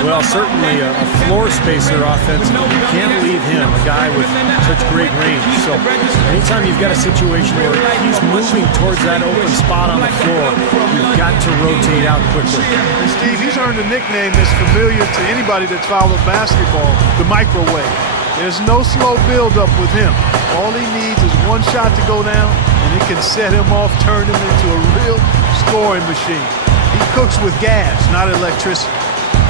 Well, certainly a floor spacer offensively. You can't leave him, a guy with such great range. So anytime you've got a situation where he's moving towards that open spot on the floor, you've got to rotate out quickly. And Steve, he's earned a nickname that's familiar to anybody that's followed basketball, the microwave. There's no slow build-up with him. All he needs is one shot to go down, and it can set him off, turn him into a real scoring machine. He cooks with gas, not electricity.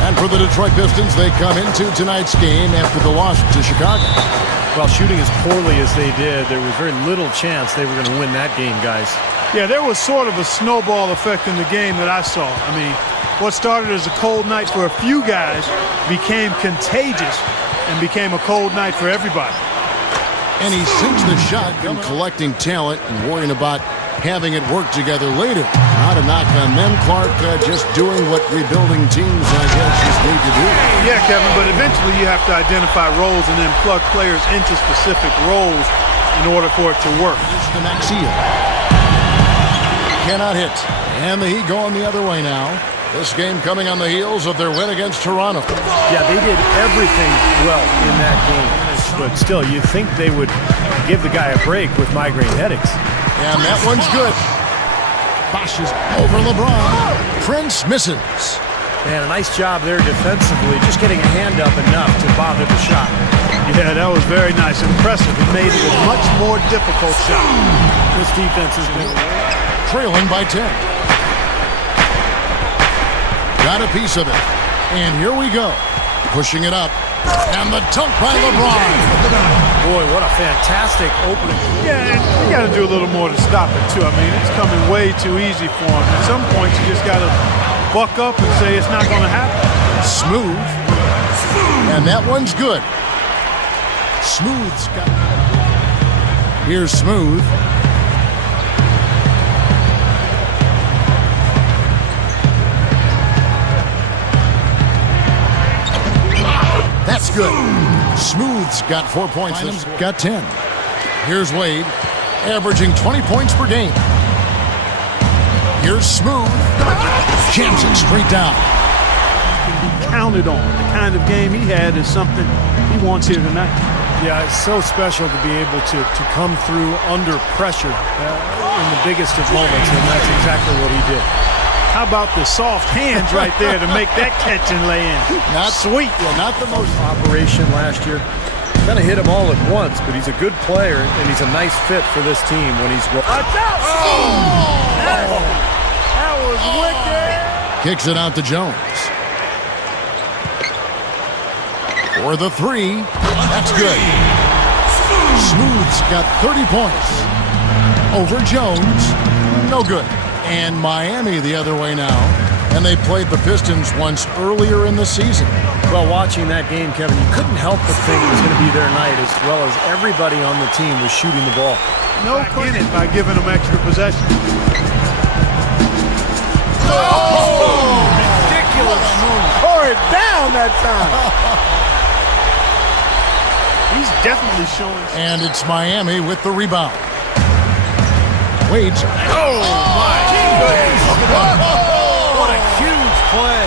And for the Detroit Pistons, they come into tonight's game after the loss to Chicago. Well, shooting as poorly as they did, there was very little chance they were going to win that game, guys. Yeah, there was sort of a snowball effect in the game that I saw. I mean, what started as a cold night for a few guys became contagious and became a cold night for everybody. And he sinks the shot from collecting talent and worrying about having it work together later. Not a knock on them, Clark, just doing what rebuilding teams, I guess, just need to do. Yeah, Kevin, but eventually you have to identify roles and then plug players into specific roles in order for it to work. Here's the Maxia. Cannot hit. And the Heat going the other way now. This game coming on the heels of their win against Toronto. Yeah, they did everything well in that game. But still, you'd think they would give the guy a break with migraine headaches. And that one's good. Bosch is over LeBron. Prince misses. And a nice job there defensively, just getting a hand up enough to bother the shot. Yeah, that was very nice. Impressive. It made it a much more difficult shot. This defense has been trailing by 10. Got a piece of it. And here we go. Pushing it up. And the dunk by LeBron. Boy, what a fantastic opening. Yeah, and you got to do a little more to stop it, too. I mean, it's coming way too easy for him. At some point, you just got to buck up and say it's not going to happen. Smooth. And that one's good. Smooth's got it. Here's Smooth. That's good. Smooth's got 4 points. Got 10. Here's Wade, averaging 20 points per game. Here's Smooth. Jams it straight down. He can be counted on. The kind of game he had is something he wants here tonight. Yeah, it's so special to be able to come through under pressure in the biggest of moments, and that's exactly what he did. How about the soft hands right there to make that catch and lay in? Not sweet. Yeah, not the most operation last year. Kind of hit them all at once, but he's a good player, and he's a nice fit for this team when he's... Watch out! That was wicked! Kicks it out to Jones. For the three. That's good. Smooth's got 30 points. Over Jones. No good. And Miami the other way now. And they played the Pistons once earlier in the season. Well, watching that game, Kevin, you couldn't help but think it was going to be their night, as well as everybody on the team was shooting the ball. No in it by giving them extra possession. Oh! Ridiculous. Tore it down that time. He's definitely showing. And it's Miami with the rebound. Wade's. Oh, my goodness. What a huge play.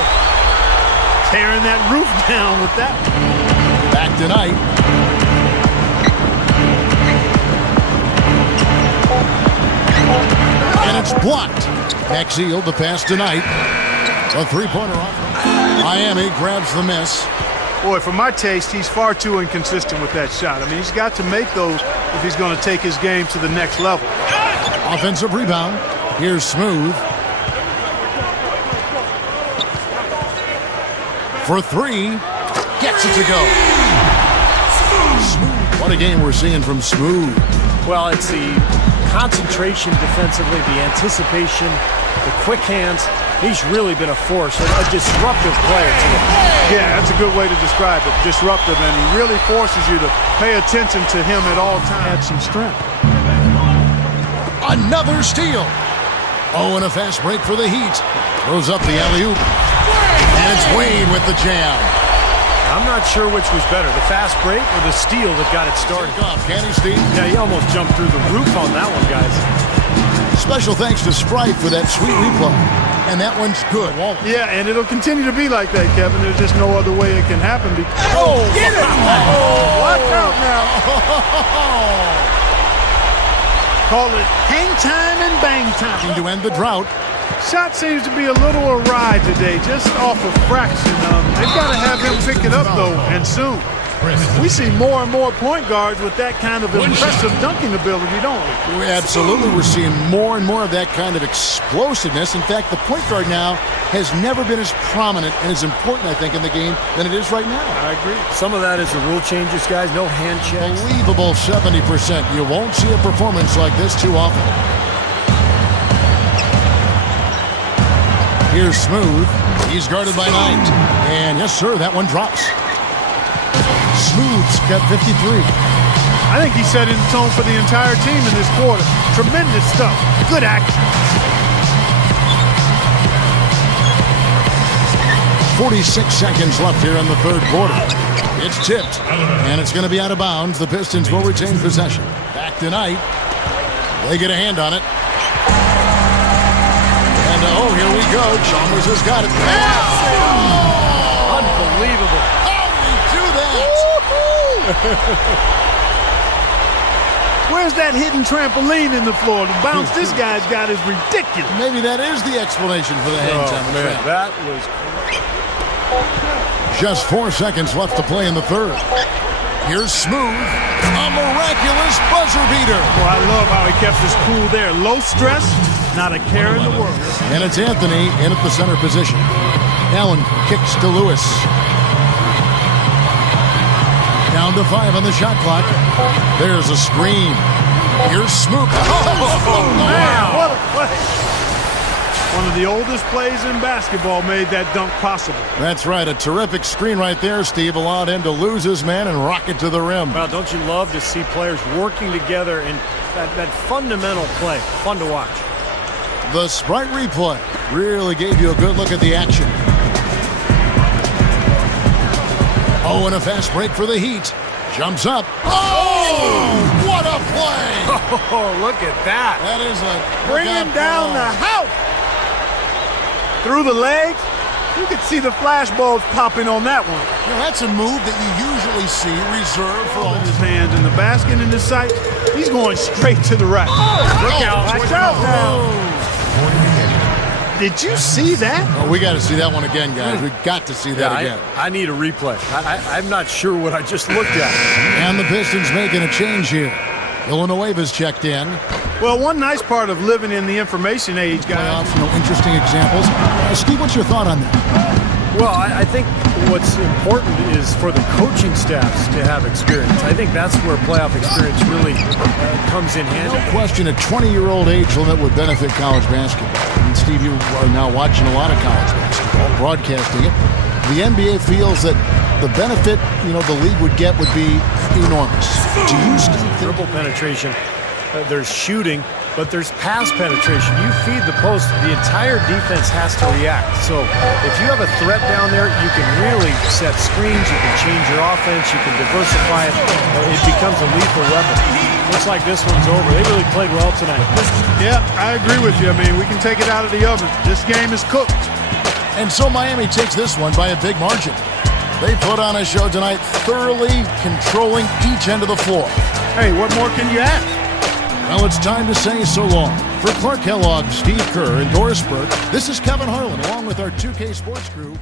Tearing that roof down with that. Back tonight. And it's blocked. Maxfield the pass tonight. A three-pointer off. Miami grabs the miss. Boy, for my taste, he's far too inconsistent with that shot. I mean, he's got to make those if he's going to take his game to the next level. Offensive rebound. Here's Smooth. For three. Gets it to go. Smooth. What a game we're seeing from Smooth. Well, it's the concentration defensively, the anticipation, the quick hands. He's really been a force, a disruptive player today. Yeah, that's a good way to describe it. Disruptive, and he really forces you to pay attention to him at all times. Add some strength. Another steal. Oh, and a fast break for the Heat. Throws up the alley-oop. And it's Wade with the jam. I'm not sure which was better, the fast break or the steal that got it started. Can he, Steve? Yeah, he almost jumped through the roof on that one, guys. Special thanks to Sprite for that sweet replay. And that one's good. Yeah, and it'll continue to be like that, Kevin. There's just no other way it can happen. Oh, get it! Oh, watch out now. Call it hang time and bang time. To end the drought. Shot seems to be a little awry today, just off a fraction. They've got to have him pick it up, though, and soon. We see more and more point guards with that kind of impressive dunking ability, don't we? Absolutely. We're seeing more and more of that kind of explosiveness. In fact, the point guard now has never been as prominent and as important, I think, in the game than it is right now. I agree. Some of that is the rule changes, guys. No hand checks. Unbelievable 70%. You won't see a performance like this too often. Here's Smooth. He's guarded by Knight. And yes, sir, that one drops. Smooth's got 53. I think he set in the tone for the entire team in this quarter. Tremendous stuff. Good action. 46 seconds left here in the third quarter. It's tipped, and it's going to be out of bounds. The Pistons will retain possession. Back to Knight. They get a hand on it. And oh, here we go. Chalmers has got it. Oh! Unbelievable. How did he do that? Where's that hidden trampoline in the floor? The bounce this guy's got is ridiculous. Maybe that is the explanation for the hang time. That was just 4 seconds left to play in the third. Here's Smooth, a miraculous buzzer beater. Well, I love how he kept his cool there. Low stress, not a care in the world. And it's Anthony in at the center position. Allen kicks to Lewis. Down to 5 on the shot clock. There's a screen. Here's Smoot. Oh, man, what a play. One of the oldest plays in basketball made that dunk possible. That's right. A terrific screen right there, Steve. Allowed him to lose his man and rock it to the rim. Well, don't you love to see players working together in that fundamental play? Fun to watch. The Sprite replay really gave you a good look at the action. Oh, and a fast break for the Heat. Jumps up. Oh, what a play! Oh, look at that. That is a... Bring him down the house. Through the legs. You could see the flashbulbs popping on that one. You know, that's a move that you usually see reserved for all his hands in the basket in the sight. He's going straight to the right. Look out. Watch out now. Did you see that? Oh, we got to see that one again, guys. We got to see that again. I need a replay. I'm not sure what I just looked at. And the Pistons making a change here. Villanueva's checked in. Well, one nice part of living in the information age, guys. Playoffs, interesting examples. Steve, what's your thought on that? Well, I think what's important is for the coaching staffs to have experience. I think that's where playoff experience really comes in handy. No question, a 20-year-old age limit would benefit college basketball. And Steve, you are now watching a lot of college basketball, broadcasting it. The NBA feels that the benefit, the league would get would be enormous. To use dribble penetration, there's shooting, but there's pass penetration. You feed the post, the entire defense has to react. So if you have a threat down there, you can really set screens, you can change your offense, you can diversify it. It becomes a lethal weapon. Looks like this one's over. They really played well tonight. Yeah, I agree with you. I mean, we can take it out of the oven. This game is cooked. And so Miami takes this one by a big margin. They put on a show tonight, thoroughly controlling each end of the floor. Hey, what more can you ask? Well, it's time to say so long. For Clark Kellogg, Steve Kerr, and Doris Burke, this is Kevin Harlan, along with our 2K Sports crew.